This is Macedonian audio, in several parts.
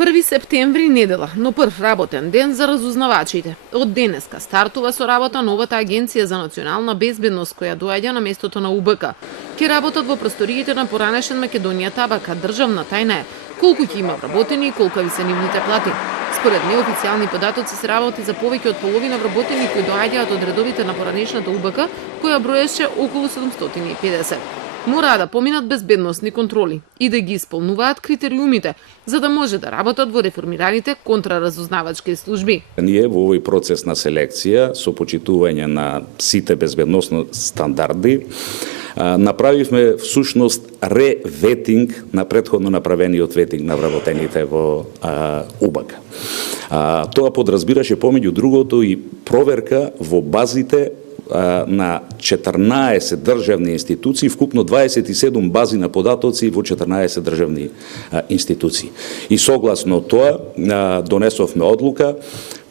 1 септември недела, но прв работен ден за разузнавачите. Од денеска стартува со работа новата Агенција за национална безбедност која доаѓа на местото на УБК. Ке работат во просториите на поранешен Македонија Табака, државна тајна е колку ќе има вработени и колкави се нивните плати. Според неофицијални податоци се работи за повеќе од половина вработени кои доаѓаат од редовите на поранешната УБК, која броеше околу 750. Мораа да поминат безбедносни контроли и да ги исполнуваат критериумите, за да може да работат во реформираните контраразузнавачки служби. Ние во овој процес на селекција, со почитување на сите безбедносни стандарди, направивме всушност реветинг на претходно направениот ветинг на вработените во УБК. Тоа подразбираше помеѓу другото и проверка во базите на 14 државни институции, вкупно 27 бази на податоци во 14 државни институции. И согласно тоа донесовме одлука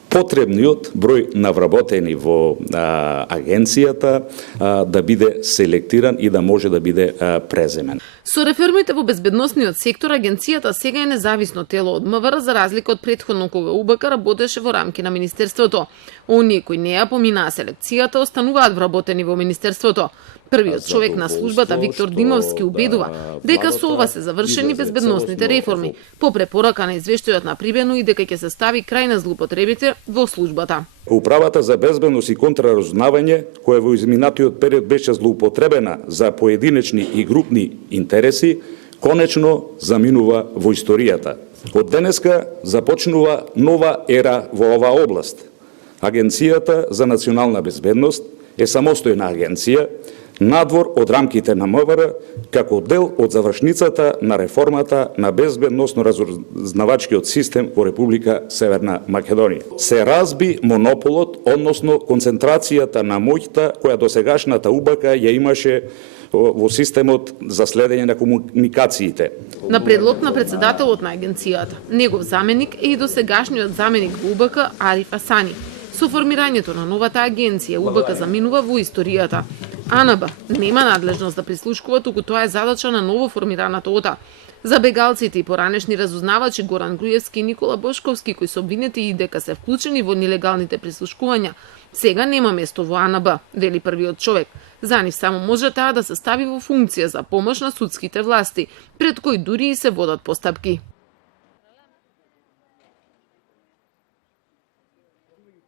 потребниот број на вработени во агенцијата да биде селектиран и да може да биде преземен. Со реформите во безбедносниот сектор, агенцијата сега е независно тело од МВР за разлика од претходно кога УБК работеше во рамки на министерството. Оние кои не ја поминаа селекцијата остануваат вработени во министерството. Првиот човек на службата Виктор Димовски убедува дека со ова се завршени безбедносните реформи, по препорака на извештајот на Прибено и дека ќе се стави крај на злоупотребите во службата. Управата за безбедност и контраразузнавање, која во изминатиот период беше злоупотребена за поединечни и групни интереси, конечно заминува во историјата. Од денеска започнува нова ера во оваа област. Агенцијата за национална безбедност е самостојна агенција, надвор од рамките на МВР, како дел од завршницата на реформата на безбедносно-разузнавачкиот систем во Република Северна Македонија. Се разби монополот, односно концентрацијата на моќта која досегашната УБК ја имаше во системот за следење на комуникациите. На предлог на председателот на агенцијата, негов заменик е и досегашниот заменик во УБК Ариф Асани. Со формирањето на новата агенција УБК заминува во историјата. АНБ нема надлежност да прислушкува, туку тоа е задача на ново формираната ОТА. За бегалците и поранешни разузнавачи Горан Груевски и Никола Бошковски, кои се обвинети и дека се вклучени во нелегалните прислушкувања, сега нема место во АНБ, вели првиот човек. За нив само може таа да се стави во функција за помош на судските власти, пред кои дури и се водат постапки.